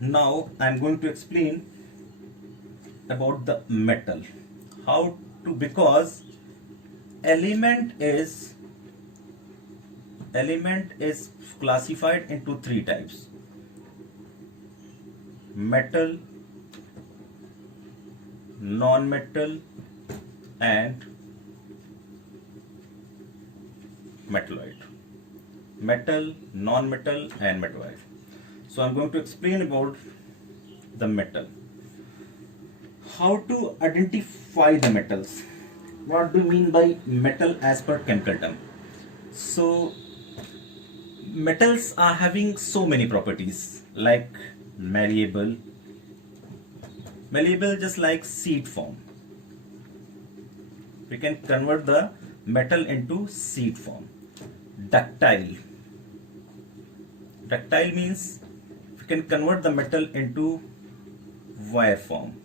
now I'm going to explain about the metal. How to, because element is classified into three types: metal, non-metal, and metalloid. Metal, non-metal, and metalloid. So I'm going to explain about the metal. How to identify the metals? What do you mean by metal as per chemical term? So metals are having so many properties, like malleable, just like seed form. We can convert the metal into seed form. Ductile means we can convert the metal into wire form.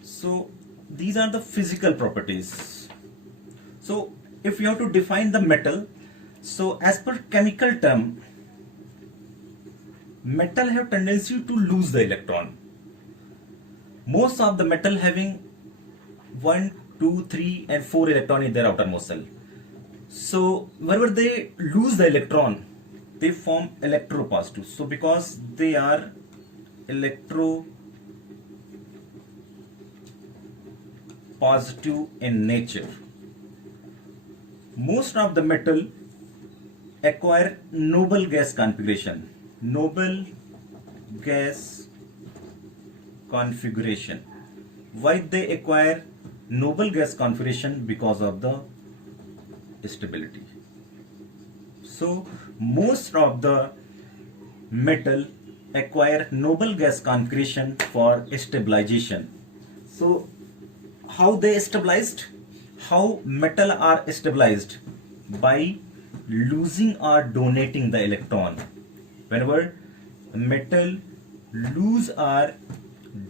So these are the physical properties. So if you have to define the metal, so as per chemical term, metal have tendency to lose the electron. Most of the metal having 1, 2, 3 and 4 electron in their outermost shell. So whenever they lose the electron, they form electropositive. So because they are electropositive in nature, most of the metal acquire noble gas configuration. Noble gas configuration. Why they acquire noble gas configuration? Because of the stability. So most of the metal acquire noble gas configuration for stabilization. So how they stabilized? How metal are stabilized? By losing or donating the electron. Whenever metal lose or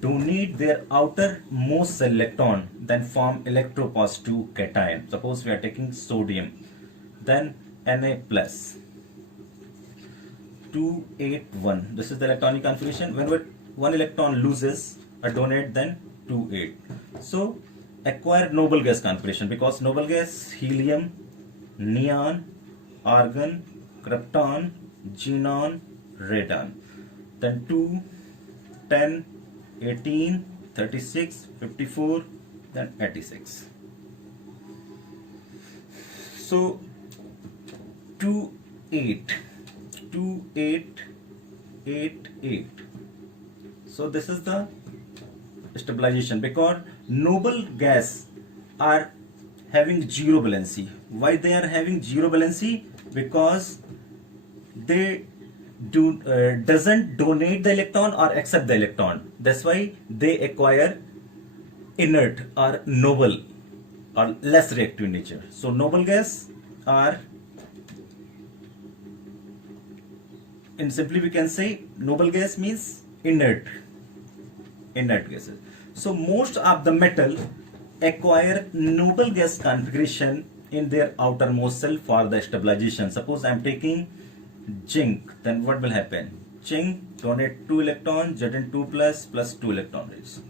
donate their outermost electron, then form electropositive cation. Suppose we are taking sodium, then Na plus 281. This is the electronic configuration. Whenever one electron loses or donate, then 28. So acquire noble gas configuration, because noble gas: helium, neon, argon, krypton, xenon, radon. Then 2, 10, 18, 36, 54, then 86. So 28, 88. So this is the stabilization, because noble gas are having zero valency. Why they are having zero valency? Because they doesn't donate the electron or accept the electron. That's why they acquire inert or noble or less reactive nature. So noble gas are, in simply we can say, noble gas means inert gases. So most of the metal acquire noble gas configuration in their outermost shell for the stabilization. Suppose I am taking zinc, then what will happen? Zinc donate 2 electrons, Zn2 plus 2 electron rays.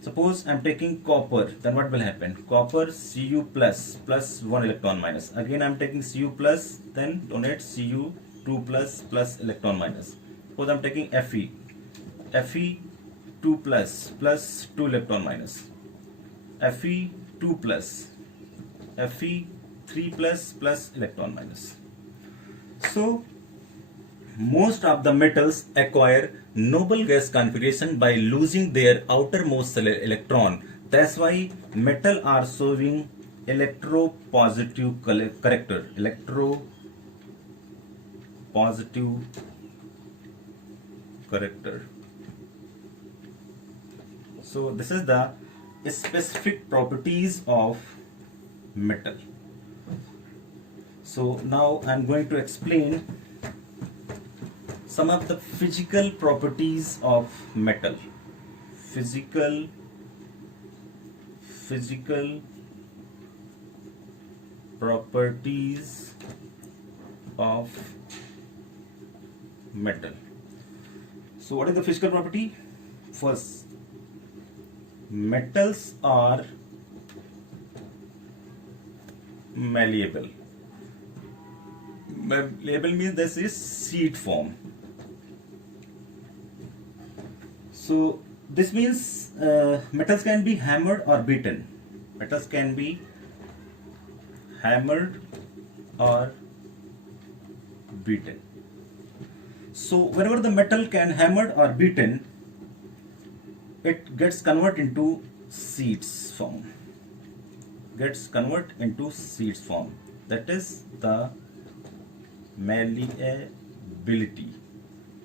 Suppose I am taking copper, then what will happen? Copper Cu plus 1 electron minus. Again I am taking Cu plus, then donate Cu2 plus electron minus. Suppose I am taking Fe 2 plus 2 electron minus. Fe2 plus, Fe3 plus electron minus. So most of the metals acquire noble gas configuration by losing their outermost electron. That's why metal are showing electropositive character. Electropositive character. So this is the specific properties of metal. So now I'm going to explain some of the physical properties of metal. Physical properties of metal. So what is the physical property? First, metals are malleable. Malleable means this is sheet form. So this means metals can be hammered or beaten. Metals can be hammered or beaten. So whenever the metal can hammered or beaten, it gets converted into sheets form. That is the malleability.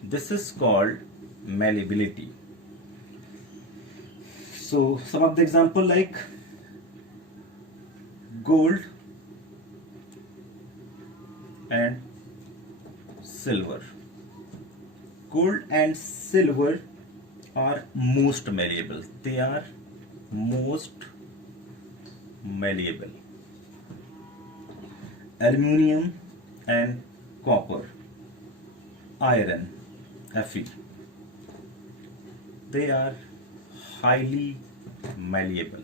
This is called malleability. So some of the example like gold and silver. Gold and silver are most malleable. They are most malleable. Aluminium and copper, iron, Fe. They are highly malleable.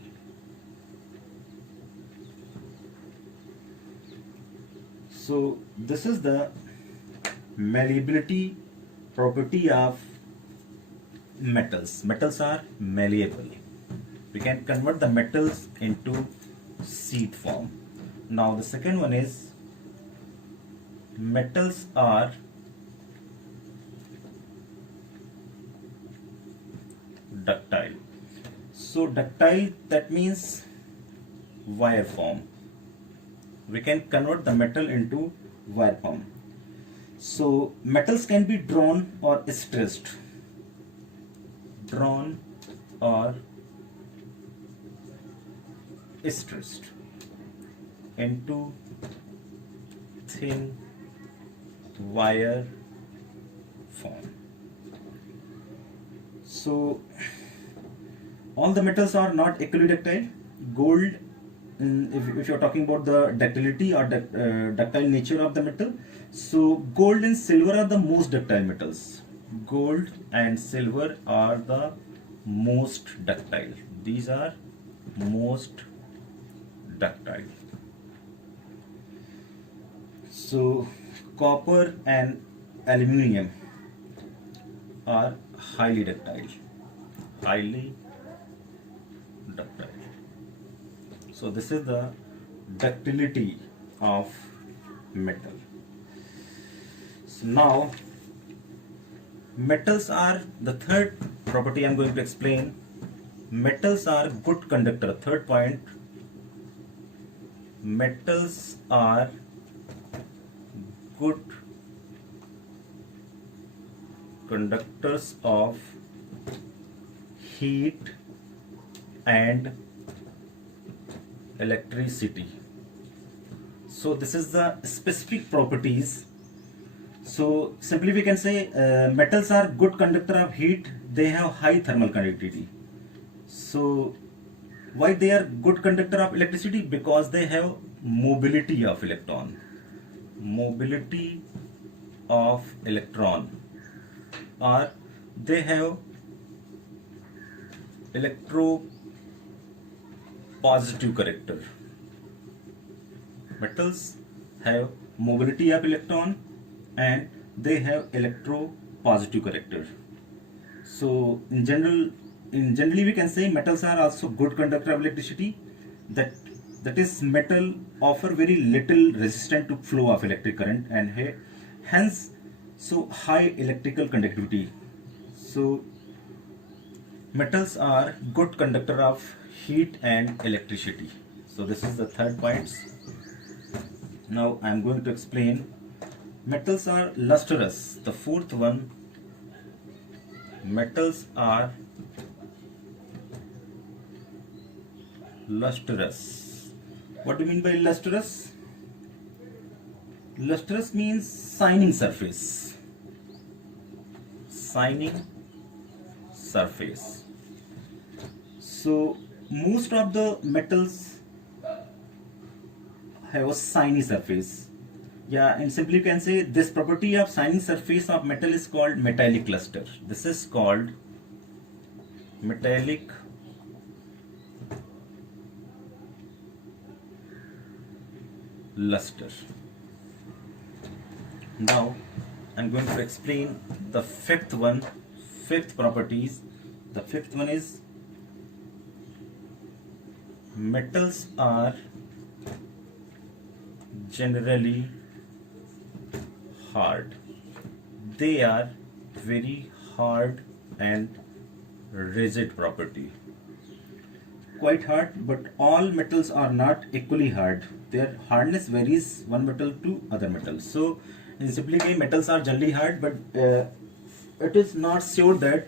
So this is the malleability property of metals. Metals are malleable. We can convert the metals into sheet form. Now the second one is metals are ductile. So ductile, that means wire form. We can convert the metal into wire form. So metals can be drawn or stressed. Drawn or stressed into thin wire form. So all the metals are not equally ductile. Gold, if you're talking about the ductility or ductile nature of the metal, so gold and silver are the most ductile metals. Gold and silver are the most ductile. These are most ductile. So copper and aluminium are highly ductile. Highly ductile. So this is the ductility of metal. So now metals are the third property I'm going to explain. Metals are good conductor. Third point, metals are good conductors of heat and electricity. So this is the specific properties. So simply we can say metals are good conductor of heat. They have high thermal conductivity. So why they are good conductor of electricity? Because they have mobility of electron. Mobility of electron, or they have electropositive character. Metals have mobility of electron and they have electropositive character. So generally we can say metals are also good conductor of electricity. That is, metal offer very little resistance to flow of electric current and hence so high electrical conductivity. So metals are good conductor of heat and electricity. So this is the third point. Now I am going to explain. Metals are lustrous. The fourth one, metals are lustrous. What do you mean by lustrous? Lustrous means shining surface. Shining surface. So most of the metals have a shiny surface. Yeah, and simply you can say this property of shining surface of metal is called metallic luster. This is called metallic luster. Now I'm going to explain the fifth properties. The fifth one is metals are generally hard. They are very hard and rigid property. Quite hard, but all metals are not equally hard. Their hardness varies one metal to other metals. So in simply metals are generally hard, but it is not sure that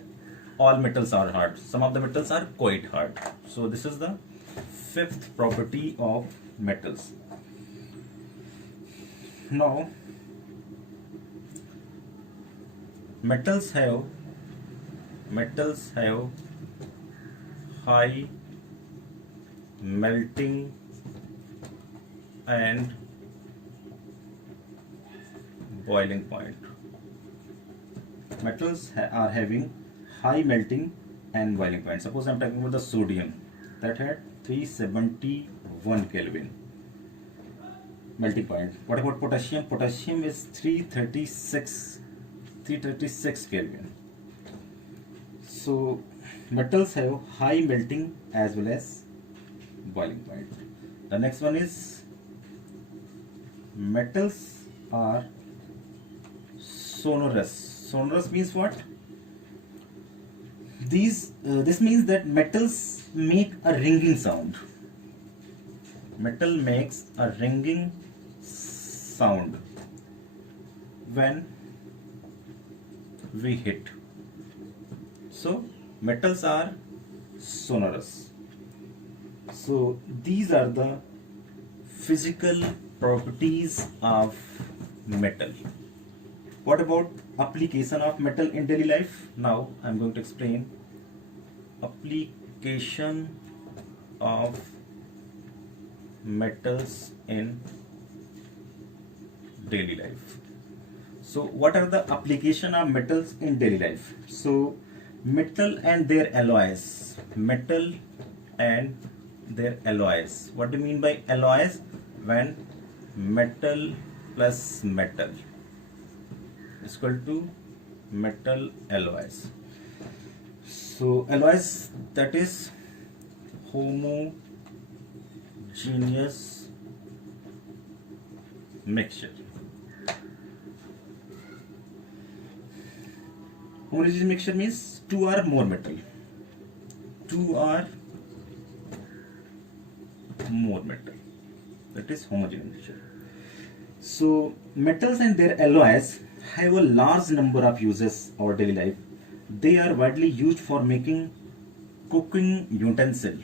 all metals are hard. Some of the metals are quite hard. So this is the fifth property of metals. Now metals have high melting and boiling point. Metals are having high melting and boiling point. Suppose I'm talking about the sodium that had 371 Kelvin melting point. What about potassium? Potassium is 336 Kelvin. So metals have high melting as well as boiling point. The next one is metals are sonorous. Sonorous means what? This means that metals make a ringing sound. Metal makes a ringing sound when we hit. So metals are sonorous. So these are the physical properties of metal. What about application of metal in daily life? Now I'm going to explain application of metals in daily life. So what are the application of metals in daily life? So metal and their alloys. Metal and their alloys. What do you mean by alloys? When metal plus metal is equal to metal alloys. So alloys, that is homogeneous mixture. Homogeneous mixture means two or more metal. Two or more metal. That is homogeneous mixture. So metals and their alloys have a large number of uses in our daily life. They are widely used for making cooking utensil,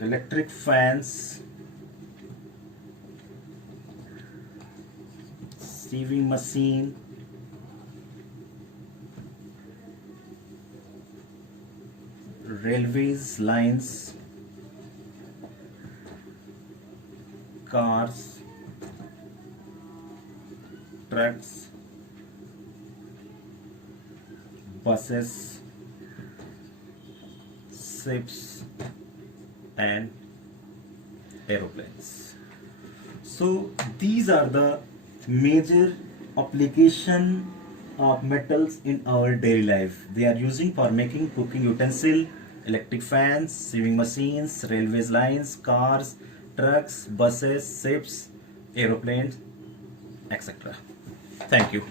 electric fans, sieving machine, railways lines, cars, trucks, buses, ships and aeroplanes. So these are the major application of metals in our daily life. They are using for making cooking utensil, electric fans, sieving machines, railways lines, cars, trucks, buses, ships, aeroplanes, etc. Thank you.